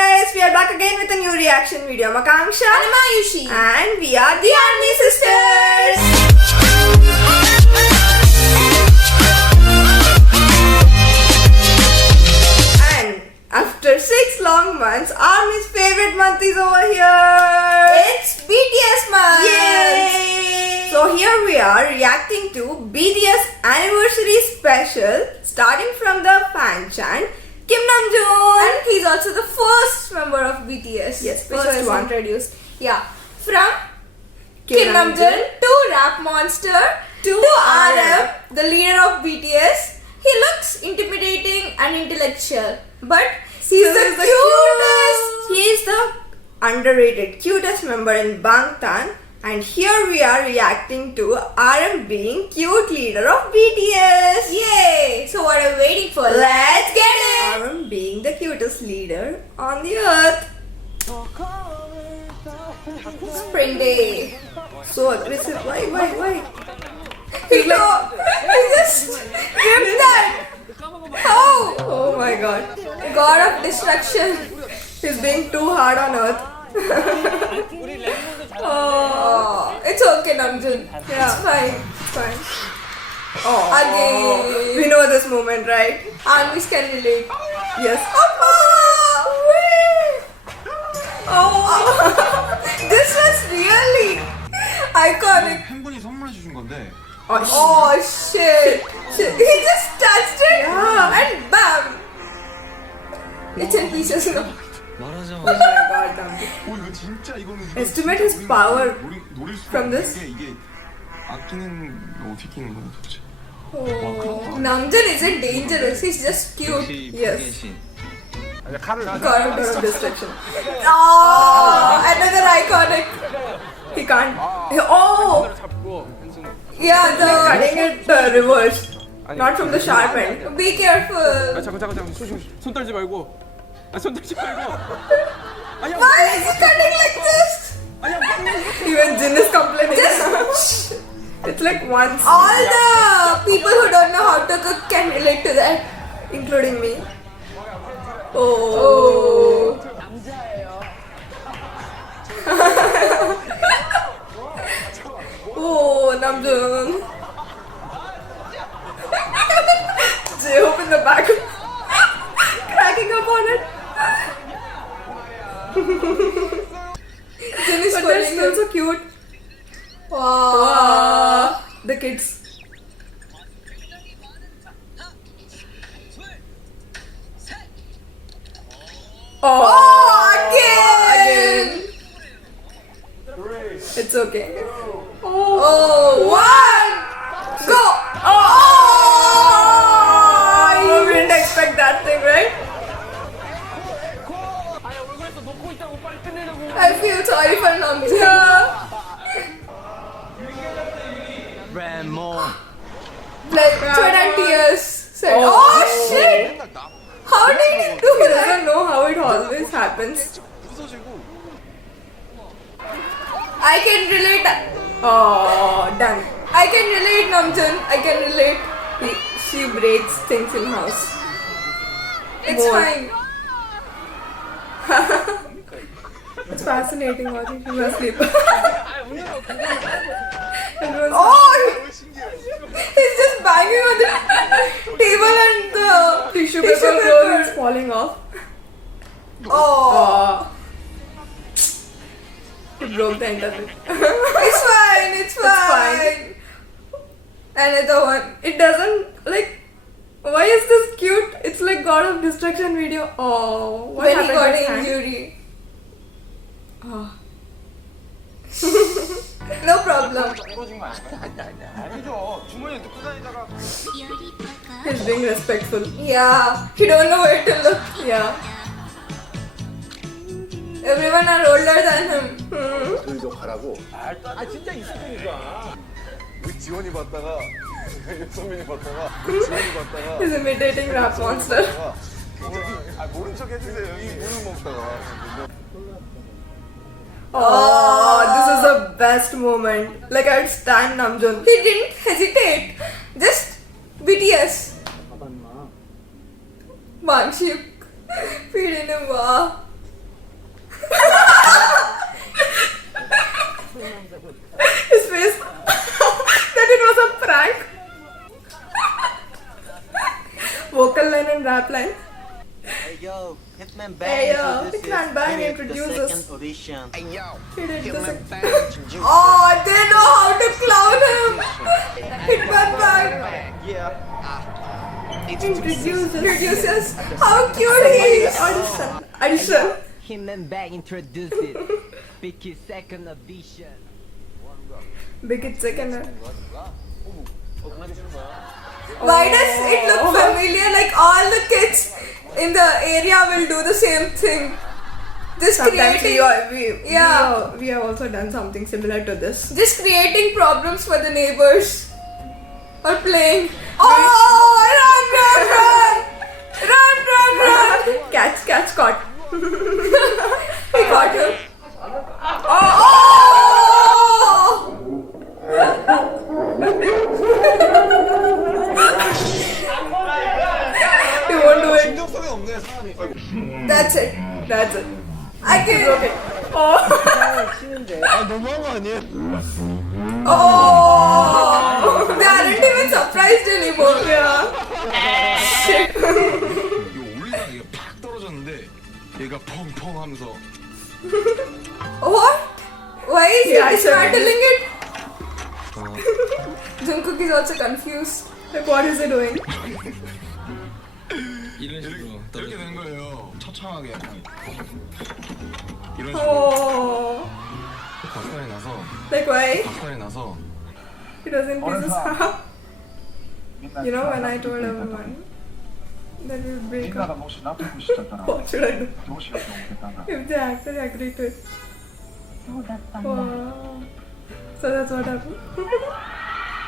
guys, we are back again with a new reaction video. I'm Akanksha And I'm Ayushi. and we are the Army Sisters. And after 6 long months, Army's favorite month is over here. It's BTS month. Yay! So here we are reacting to BTS anniversary special, starting from the fan chant Kim Namjoon. And he's also the first member of BTS. Yes, which first was one. introduced. Yeah. From Kim Kim Namjoon to Rap Monster to RM, the leader of BTS. He looks intimidating and intellectual, but he's So the he's cutest. He is the underrated, cutest member in Bangtan. And here we are reacting to RM being cute leader of BTS. Yay! So what are we waiting for? Let's get it! RM being the cutest leader on the earth. Spring Day. So aggressive. Why? He just ripped that. How? Oh my god. God of destruction. He's being too hard on earth. Oh, it's okay, Namjoon. Yeah. It's fine. It's fine. Oh. Again. We know this moment, right? Armies can relate. Yes. Oh, this was really iconic. 팬분이 선물해 주신 건데 Oh shit. He just touched it Yeah. and bam. It's in pieces now. Oh my god, Namjoon. 이거 진짜 이거는 Estimate his power 노릴 수가 from 없는 this. 게 이게 아끼는 어떻게 끼는 거야 도대체? Namjoon isn't dangerous. He's just cute. Yes. God of God of destruction. destruction. Oh, another iconic. He can't. Oh! Yeah, the. Cutting it reverse. Not from the sharp end. Be careful. 잠깐 손 떨지 말고 손 떨지 말고 Why is he cutting like this? Even Jin is complaining. It's like once, All the people who don't know how to cook can relate to that. including me. Oh. Oh, Namjoon. J-Hope in the back. Cracking up on it. Jin is But they're calling still him. so cute. Wow. The kids. Oh, again. It's okay. Oh, one. Go. Oh, we didn't expect that thing, right? I feel sorry for Namjoon. Like sweat and tears. Said, oh shit. How did he do He that? doesn't know how it always happens. 부서지고 I can relate. Oh, done. I can relate, Namjoon. I can relate. She breaks things in house. It's More. fine. It's fascinating watching him asleep. Everyone's Oh, he's just banging on the table and the tissue paper roll is falling off. Oh, He broke the end of it. it's fine. It's fine. fine. Another one. It doesn't like. Why is this cute? It's like God of Destruction video. Oh, what When he happened got to his hand? injury. Oh. No problem. 부러진 거 아니죠? 주머니에 넣고 다니다가 He's being respectful. Yeah, he don't know where to look. Yeah. Everyone are older than him. 너희도 가라고. 우리 지원이 봤다가 선민이 봤다가 지원이 봤다가 He's imitating Rap Monster. 모른 척 해주세요. 이 물을 먹다가 Oh, this is the best moment. Like I'd stand Namjoon. He didn't hesitate. Just BTS. Manship. Feeding him. Wow. His face that it was a prank. Vocal line and rap line. Hey yo, Hitman Hey, yo, Bang Hitman Bang introduces introduces- the second audition. He did the same. Oh, they know how to clown him. Hitman Bang introduces. How cute he is. Audition. Hitman Bang introduces Biki's second audition. Big it second. Why does it look familiar? Like all the kids in the area will do the same thing. Just Sometimes creating, we have also done something similar to this. just creating problems for the neighbors. Or playing. Oh, run! Catch, caught. He got him. Oh! He won't do it. 진정성이 없네 사람이. That's it. That's it. I can. Okay. Oh. 아 너무한 거 아니에요? Oh! They aren't even surprised anymore. Yeah. 이거 올리다가 이게 팍 떨어졌는데 얘가 펑펑 하면서 What? Why is he Yeah, dismantling it? Jungkook is also confused. Like, what is he doing? 이런 식으로 이렇게 된 거예요. 처참하게 약간 이런 식으로 Oh. 박살이 나서 Like, why? 박살이 나서 He doesn't piece his half. You know, when I told everyone that we would break up, what should I do? If they actually agree to it. Wow. So that's what happened.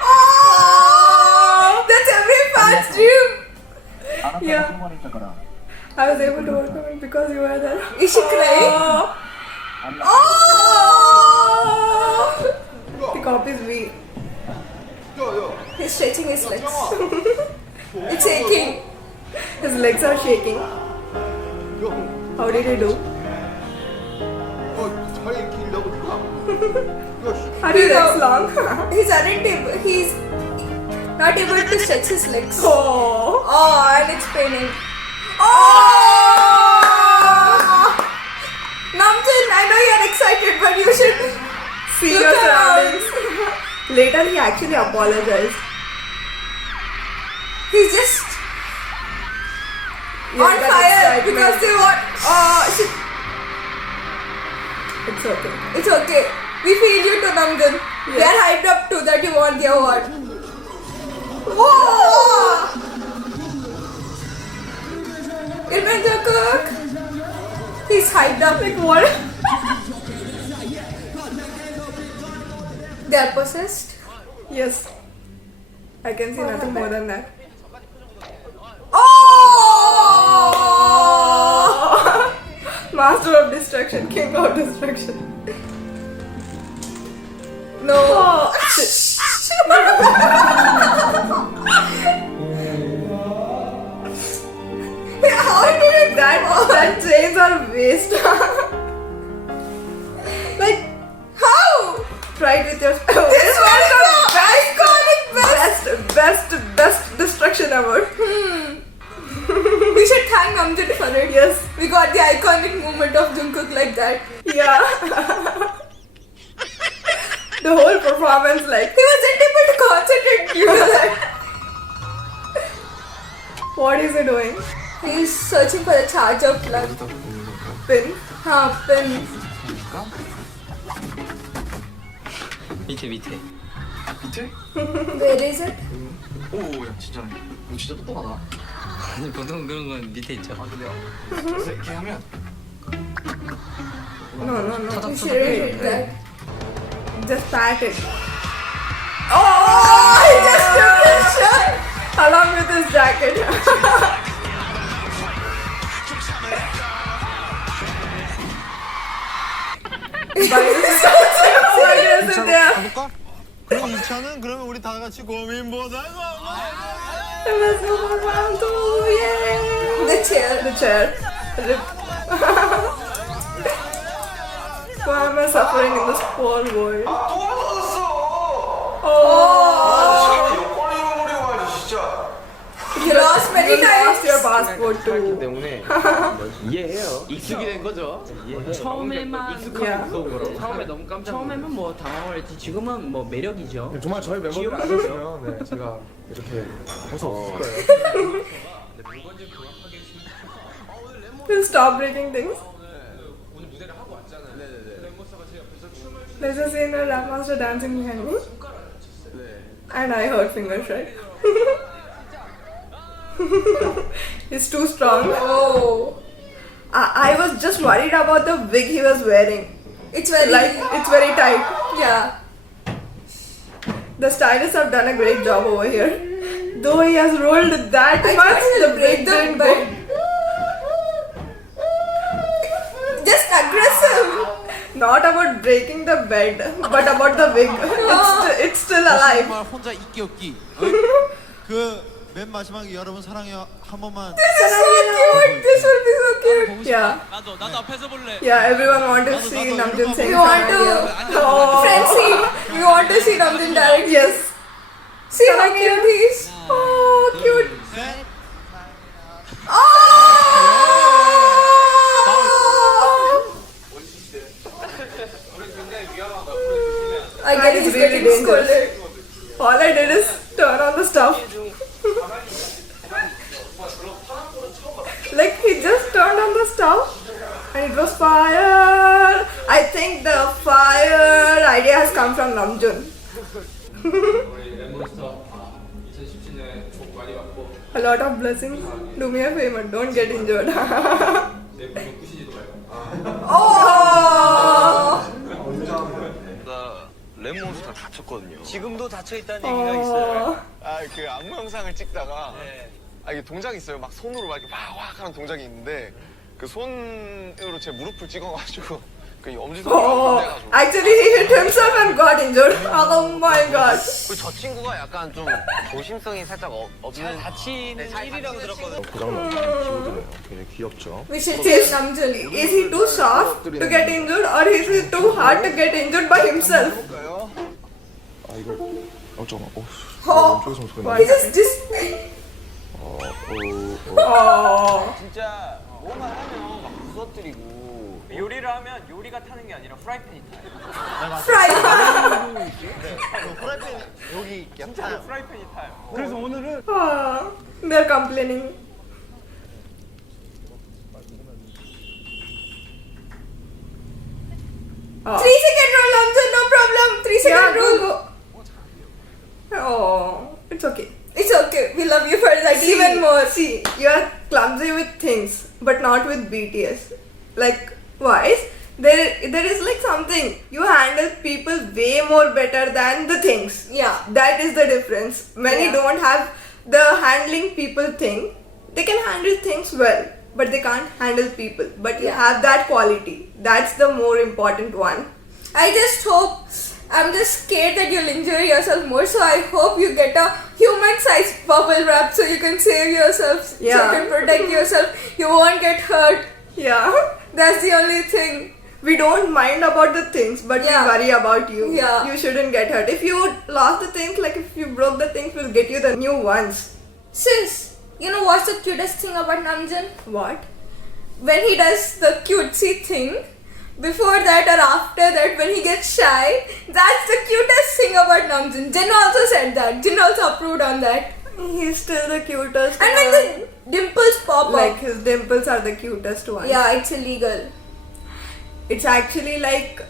Oh! That's every fan's dream. Yeah. I was able to overcome it because you were there. Is she crying? Oh! The cop is weak. He's stretching his legs. It's aching. His legs are shaking. How did he do? Are your legs long? He's not able to stretch his legs. Oh. Oh, and it's paining. Oh! Namjoon, I know you're excited, but you should See look your around. surroundings. Later, he actually apologized. He's just Yeah, on that fire excitement. because they want. Oh, shit. It's okay. It's okay. We feel you too, Namjoon. We are hyped up too that you won the award. Whoa! Irman Jungkook. He's hyped up. Like what? They are possessed. Yes. I can see nothing more than that. Oh! Master of destruction, king of destruction. No. Oh, How did it that chains are waste. Like, How? try it with your. This one is the iconic Best destruction ever. We should thank Namjoon for it. Yes. We got the iconic movement of Jungkook like that. Yeah. The whole performance, like, He wasn't able to concentrate due to that. what is he doing? He's searching for the charger plug. Pin. Pin. 밑에 밑에? Where is it? 오야 진짜 너 진짜 똑똑하다. 아니 보통 그런 건 밑에 있죠. 근데요 이렇게 하면 No. You shouldn't hit that. Just pat it. Oh! He just took his shirt. Along with his jacket. Why is it there? 가볼까? 그럼 2차는 그러면 우리 다 같이 고민보자고. Let's move around to yay! The chair. The chair. Rip. Why am I suffering in this poor world? 여권 잃어버리고 가야지 진짜. You lost many You lost times. your passport too. 때문에 이해해요. 익숙이 된 거죠. 처음에만 Yeah. 무서운 거라고. 처음에 너무 깜짝 처음에는 뭐 당황을 했지 지금은 뭐 매력이죠. 정말 저희 멤버들 아셨으면 네, 제가 이렇게 할 수 없을 거예요. We'll stop breaking things. There's a scene where Rap Monster dancing behind me. And I heard fingers, right? He's too strong. Oh, I was just worried about the wig he was wearing. it's very It's very tight. yeah. The stylists have done a great job over here. Though he has rolled that I much, thought the he'll break break the didn't bed. go. Just aggressive. Not about breaking the bed, but about the wig. It's still alive. 정말 혼자 인기 없기. 그 맨 마지막에 여러분 사랑해요 한 번만. This is so cute. This will be so cute. Yeah. 나도 앞에서 볼래. Yeah, everyone wants to see Namjoon sing. We want to, Oh. friends, see. We want to see Namjoon direct. Yes. See how cute he is. Oh, cute. Oh! I That get is he's really getting dangerous. scolded. All I did is turn on the stuff. Like he just turned on the stove and it was fire. I think the fire idea has come from Namjoon. A lot of blessings. Do me a favor, don't get injured. Oh! 나 랩몬스터 다쳤거든요. 지금도 닫혀 있다는 얘기가 있어요. 아 그 안무 영상을 찍다가 네. 아 이게 동작이 있어요. 막 손으로 막 이렇게 확 하는 동작이 있는데 그 손으로 제 무릎을 찍어가지고 그 엄지손가락이 Oh, 끝내가지고. actually he hit himself and got injured. Oh my god. 저 친구가 약간 좀 조심성이 살짝 없는 다치는 일이라고 들었거든요. 고장난 친구들이에요. 굉장히 귀엽죠. We should chase Namjoon. Is he too soft to get injured or is he too hard to get injured by himself? 볼까요? 아 이거 잠깐만. Oh, 왼쪽에서 소리 why 나네. just Oh. 진짜 뭐만 하면 막 부서뜨리고 요리를 하면 요리가 타는 게 아니라 프라이팬이 타요. Fry. 프라이팬 여기 약간 프라이팬이 타요. 그래서 오늘은 Ah, they're complaining. Ah. 3-second rule, Namjoon, no problem. 3-second Yeah, rule. go. Oh, it's okay. It's okay. We love you for that even more. See, you are clumsy with things, but not with BTS. Like, wise, there is like something. You handle people way more better than the things. Yeah. That is the difference. Many Yeah. don't have the handling people thing. They can handle things well, but they can't handle people. But you Yeah. have that quality. That's the more important one. I just hope. I'm just scared that you'll injure yourself more, so I hope you get a human-sized bubble wrap so you can save yourself, so you Yeah. can protect yourself. You won't get hurt. Yeah. That's the only thing. We don't mind about the things, but Yeah. we worry about you. Yeah. You shouldn't get hurt. If you lost the things, like if you broke the things, we'll get you the new ones. Sis, you know what's the cutest thing about Namjoon? What? When he does the cutesy thing, before that or after that, when he gets shy, that's the cutest thing about Namjoon. Jin also said that. Jin also approved on that. He's still the cutest. And when the dimples pop like up, his dimples are the cutest ones. yeah, it's illegal. It's actually like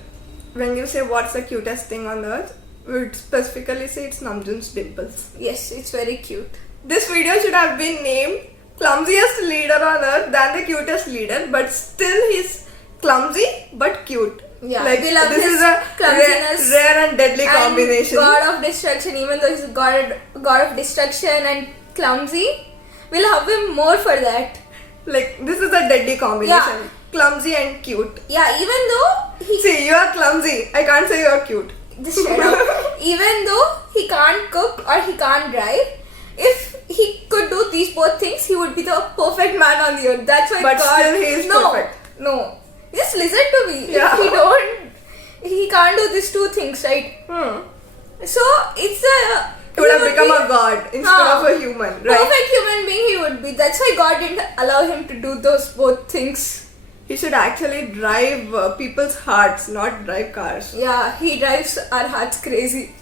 when you say what's the cutest thing on earth, we would specifically say it's Namjoon's dimples. Yes, it's very cute. This video should have been named clumsiest leader on earth than the cutest leader, but still he's clumsy but cute. Yeah, like we love this his is a clumsiness rare and deadly And combination. God of destruction, even though he's god of destruction and clumsy, we love him more for that. Like this is a deadly combination. Yeah. Clumsy and cute. Yeah, even though he See, you are clumsy. I can't say you are cute. just shut up. Even though he can't cook or he can't drive, if he could do these both things, he would be the perfect man on the earth. That's why But God. still he is no, perfect. No, just listen to me. Yeah. If he can't do these two things, right? So it's a He would have would become be a god instead of a human, right? perfect human being. He would be. That's why God didn't allow him to do those both things. He should actually drive people's hearts, not drive cars. Yeah, he drives our hearts crazy.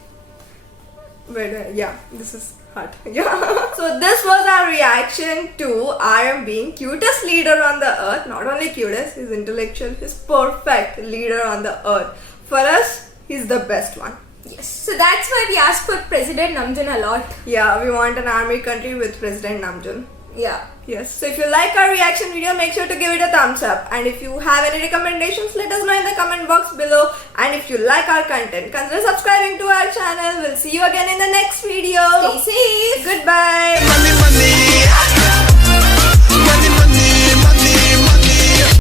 But yeah, this is hard. Yeah. So this was our reaction to RM being cutest leader on the earth. Not only cutest, he's intellectual. He's perfect leader on the earth. For us, he's the best one. Yes. So that's why we asked for President Namjoon a lot. Yeah, we want an army country with President Namjoon. Yeah. Yes. So if you like our reaction video, make sure to give it a thumbs up. And if you have any recommendations, let us know in the comment box below. And if you like our content, consider subscribing to our channel. We'll see you again in the next video. Stay safe. Goodbye. money